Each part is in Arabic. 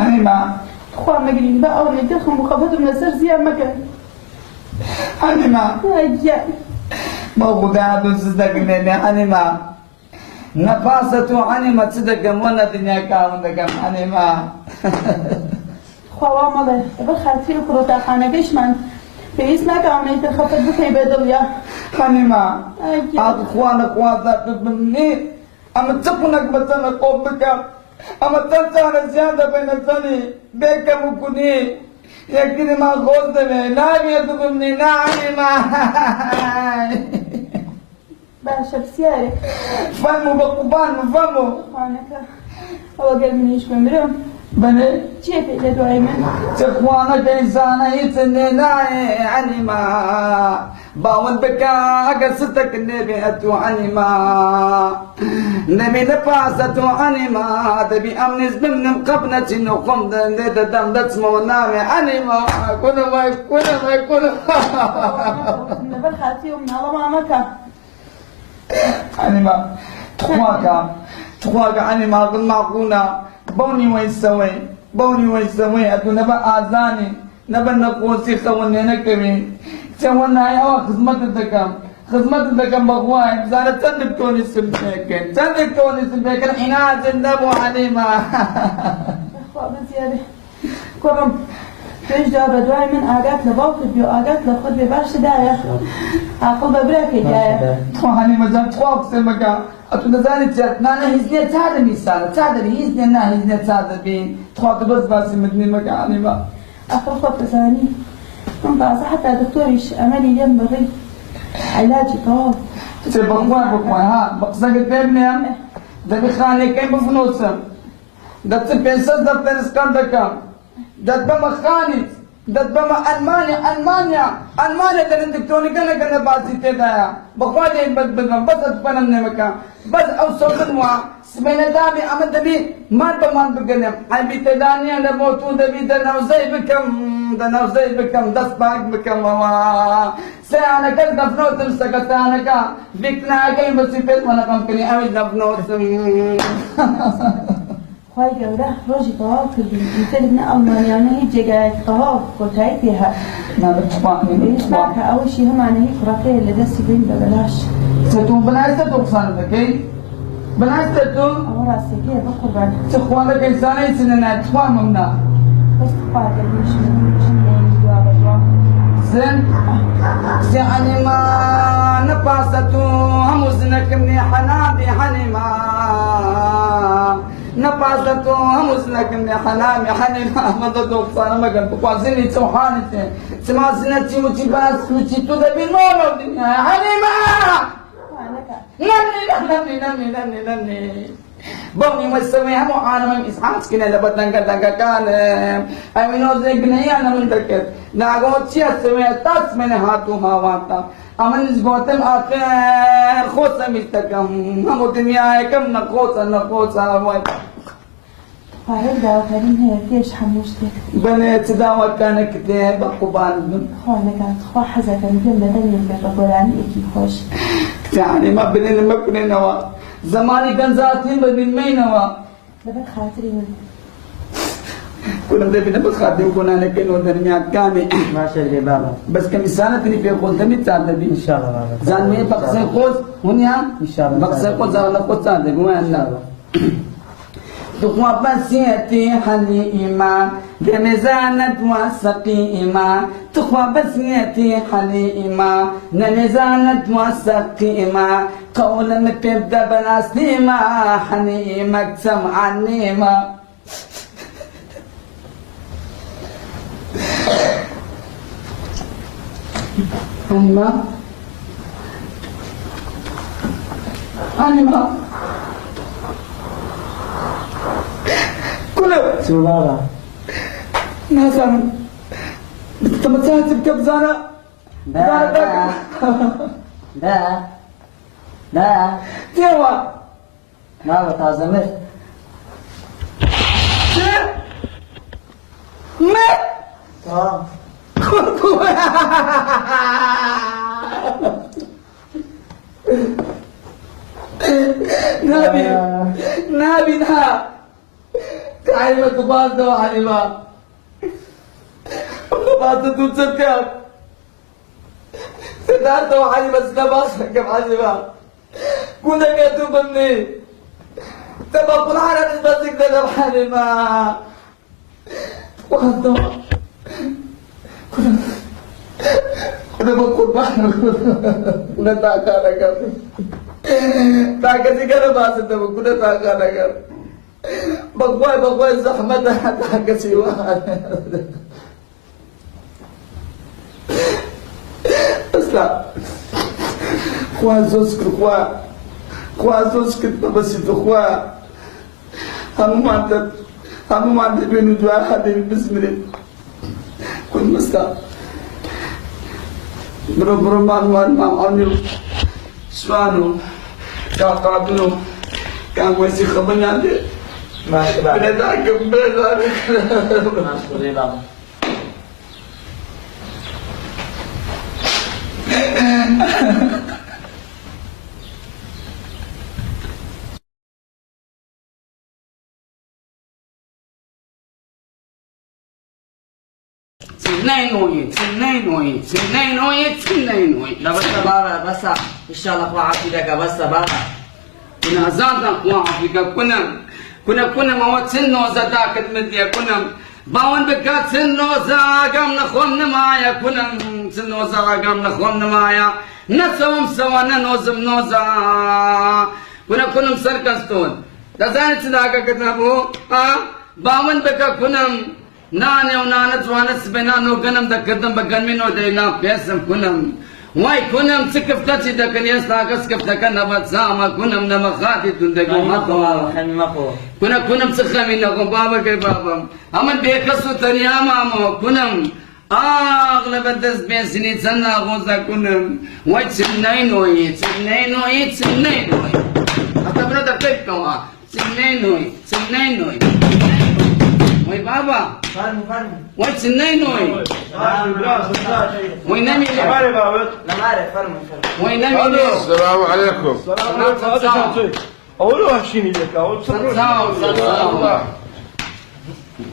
حنيمة خوا مقرين بقى ونيدخم وخفتهم لسر زيان مكان حنيمة هيا ما غدا صدق مني حنيمة نفاسة حنيمة صدق وانا دنيا كاوندك حنيمة خوا وامله بخاطر كروتا خانه بيشمن في اسمك عملية الخفض بكي بدل يا حنيمة هيا أخوانا ذات مني أما تكونك بتنا قومك أما تنسى زيادة بين الثاني بك مكوني يكني ما غوز دمي لا يدبني نعمة باشا بسيارك فمو بقبان فمو خانك هو قال من يشبه مرون بني كيف إلى دعيما تخوانا كيسانا يتني ناي عنيما باون بكا قصتك النبي أتو عنيما نبي نفاسة عنيما تبي أمنز من قبنة نقوم دم دسمو نامي عنيما كل نبل خاتي ومن الله ما مكا عنيما تخواك عنيما قل معقونا بوني ويسوي أتو نبا آذاني نبا نقوسي خواني نكوي سوانا يا خدمة الدكام بقواي زارة تندكتوني سلبيكن عناد النبو عليما أخوة بزيادة كرم فيش جواب دعاء من آقات لبوقت بيو آقات لخد بباش دايا عقل ببراكي جايا تو عليما جان تخواك سمكا أتو نزاني تشات نانا هزنية تادة ميسالة تادة هزنية نا هزنية تادة بين تخواك بس باسي مدني مكا عليما أخو خط ثاني من بعض حتى دكتوريش أملي ينبغي علاجي طوال بقواي ها بقصاك بابني ده بخاني كيف بفنوسم ده تبنسس ده بنسكان دكام ده بمخاني ده بما ألمانيا ده ندكتوني كنا باسي تدايا بقواي بدبنا بس أتفنم نمكا بس أو صوت موا سمعنا دابي أمد دبي ما بقنم أي بتداني أنا موتو دبي ده نوزي بكم دس باق بكم وا سأنا كل دفنوتم سكتانا كا بيكنا كي بسيبت وانا كمكني أمي دفنوتم خواهي جورا روجي طوال كردين يتلقنا ألمانيا أنا هي جاي طوال قلتاي فيها ما بتفاهمني إيش معك أول شيء هم أنا هي كرافية اللي دستي بين ببلاش ستون بنايست تقصان ذكي بنايست تون أو راسي كيه بقربان تخوان لك إنسان يسننا تخوان ممنا بس تقاعد مش من جواب الجواب زين يعني ما نباستو همزنك مني حنابي حنيما نباستو همزنك مني حنيما ما تدوق صار ما كان بقازني توحانتي سما زنتي وتباس وتتو ذبي نور الدنيا حنيما نمني بوني مسوي هم عالم إسحاق كنا لبدنا كان أمينو زيني أنا من ذكر ناقوت شيء سوي تاس من هاتو هواتا أمن زبطم آخر خوصة مستكم هم الدنيا كم نقوصة واي فاعل دعوة كريم هي فيش حموشتك بنت دعوة كان كتير بقبال خوانا كانت خوا حزة كان جملة دنيا في الرقوراني إكي خوش يعني ما بنين ما بنين نوا زماني كان ذاتين بدين مين نوا لبك خاطري من كنا بدنا بس خاطرين كنا نكين ودنيا كامي ما شاء الله بابا بس كم سنة تني في قول تني تعال دبي إن شاء الله بابا زان مين بقصة قوس هنيا إن شاء الله بقصة قوس زان قوس تعال دبي ما الله تقوى بسيتي حليما لمزانة وسقيما تقوى بسيتي حليما لمزانة وسقيما قولا مبدا بناسيما حنيما كسم عنيما حنيما كله شو بابا ناسا بتتمتعت بكبزانة لا تيوا بابا تعزمت مات نابي نها حليمة تبازد وحليمة تبازد وتسكب سدارت وحليمة سنباسك بحليمة كنا كتب مني تبقى كل حالة نسبتك ده بحليمة وخذتوا كنا بقول بحر كنا تاكا نكر تاكا سيكا نباسد كنا تاكا نكر بقواي زحمة تاكا سيوان اسلا خواه زوسكر خواه زوسكر ببسيط خواه همو مانتت بينو جوار حدين بسم الله كن مستا برو مان عونيو سوانو كاقابلو كان ويسي خبرنا دي ما شاء الله بلا داك بلا ما شاء الله بابا تنين لا بس بابا بس ان شاء الله اخوة عافيتك بس بابا كنا زادنا وافريقيا كنا موت سنو زداك المديا كنا باون بكات سنو زاقم نخوم نمايا كنا سنو زاقم نخوم نمايا نسوم سوانا نوزم نوزا كنا مسركستون تزاني تلاقا كتنبو باون بكا كنا ناني ونانا جوانا سبنا نو كنم دا كدم بقلمي نو دينا بيسم كنم واي كنم سكفتاتي دا كن يسلاك سكفتك نبات زاما كنم نمخاتي تندقو مطوال خمي مقو كنم سخمي نقو بابا كي بابا اما بيكسو تنيا مامو كنم اغلب الدس بيسني تسنى غوزا كنم واي تسنينوي اتبرا دا كيف كوا تسنينوي وي بابا فرمي وي تسنينوي وي نمي لا ما اعرف فرمي وي نمي السلام عليكم. أولو هشيني لك أول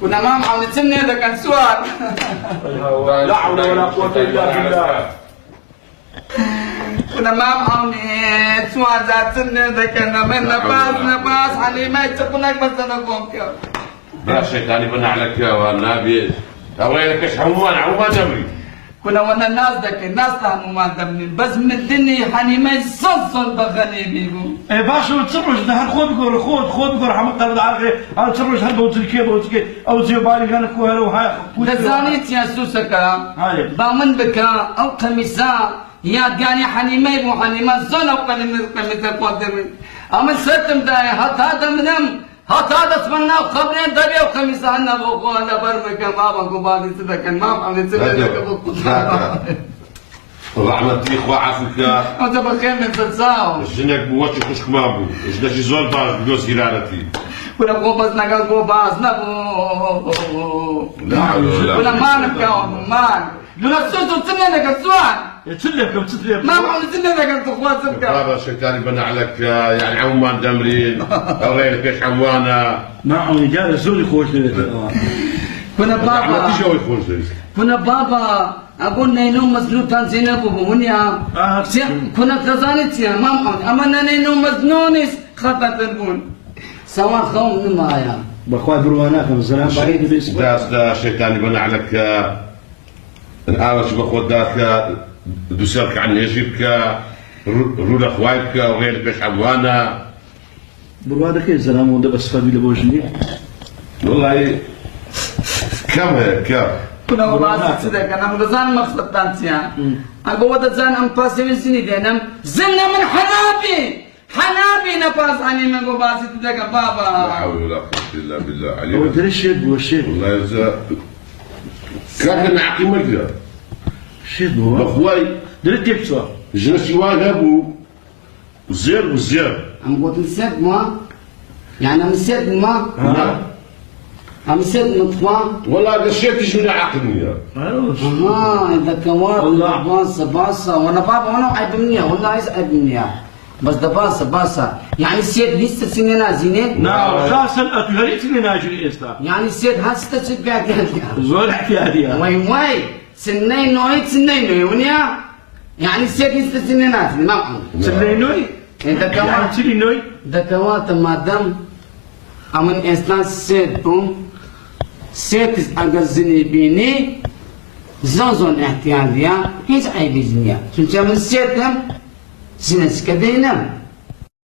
كنا ما معاون تسني هذا كان سؤال لا حول ولا قوة إلا بالله. كنا ما معاون سؤال ذات سني هذا كان من نباس حليمة تكونك بس أنا قوم كيف بلا الشيطان يبنى عليك يا والنبي. أوينك ايش عمان دمري. كنا وانا الناس تهموا ما دمني بس من الدنيا حليمة صلصل بغني بيقو إيه باشا وتصرش ده هالخوب يقول خوب يقول حمد قبل عارفه أنا تصرش هالبوتلكي أو زي بالي كان كوهر وهاي لزانيت يا سوسكا هاي. بامن بكا أو قميصا يا داني حليمة بو حليمة زنا قميصا قدر أما سرتم داي هذا منهم هذا تمنى خبرين دبي وخميسة أنا بوكو أنا برمك ما بكو بعد سدك ما بعمل سدك بوكو رحمة إخوة عافيك. أنت بخير من تساو جنك بوجه خشك مابو. جنك زول باز بجوز هلالتي. كنا قوبز نقل قوباز نبو لا حول ولا كنا قوة. ما نبكاون ما لولا سوسو تسنى لك السؤال تسلك ما بعمل تسنى لك التخوات سبكا بابا الشيطان يبنى عليك يعني عمان دمرين. أوينك ايش عموانا. نعم رجال زول خوش لك كنا رحمة بابا تيجي ويخون زيز. كنا بابا أقول نينو مزنون تنزينا بوبونيا كنا تزانيت يا ماما أما نينو مزنونيس خطأ تنبون سواء خوم نمايا بخوات برواناكم السلام بعيد باسم دا الشيطان يبنى عليك الآوش بخوت داك دوسرك عن يجيبك رولا خوالك وغيرك ايش عموانا. بروانا كيف سلام وده بس فابي لبوجني والله كم هيك كم. كنا وبعض صدق أنا مغزان مخطط تانسيا أقول وده زان أم باسي من سني دينام زلنا من حنابي نباس عني من قباسي صدق لا بابا حول ولا قوة إلا بالله هو عليك. دري الشيد هو الشيد والله يا كان نعطي مجد. الشيد هو بخواي دري كيف سوا جنسي وانا ابو وزير. أم قلت نسيت ما يعني نسيت ما أم نسيت مطفى والله قشيت يجي عقلني. إذا كوار والله. باسا وأنا بابا وأنا عيب مني والله عايز عيب مني بس ده باسا يعني السيد لسه سننا زينه نعم خاصة أتهريت لنا جري إستا يعني السيد هسه تشبعت يعني زور احتيادية واي سنين نوي ونيا يعني السيد لسه سننا ما عم سلينوي انت كمان سلينوي ده كوات مادام امن انسان سيد بوم سيد اگر زني بيني زون احتيادية هيز عيب زنيا شو من سيد هم سنس كدينا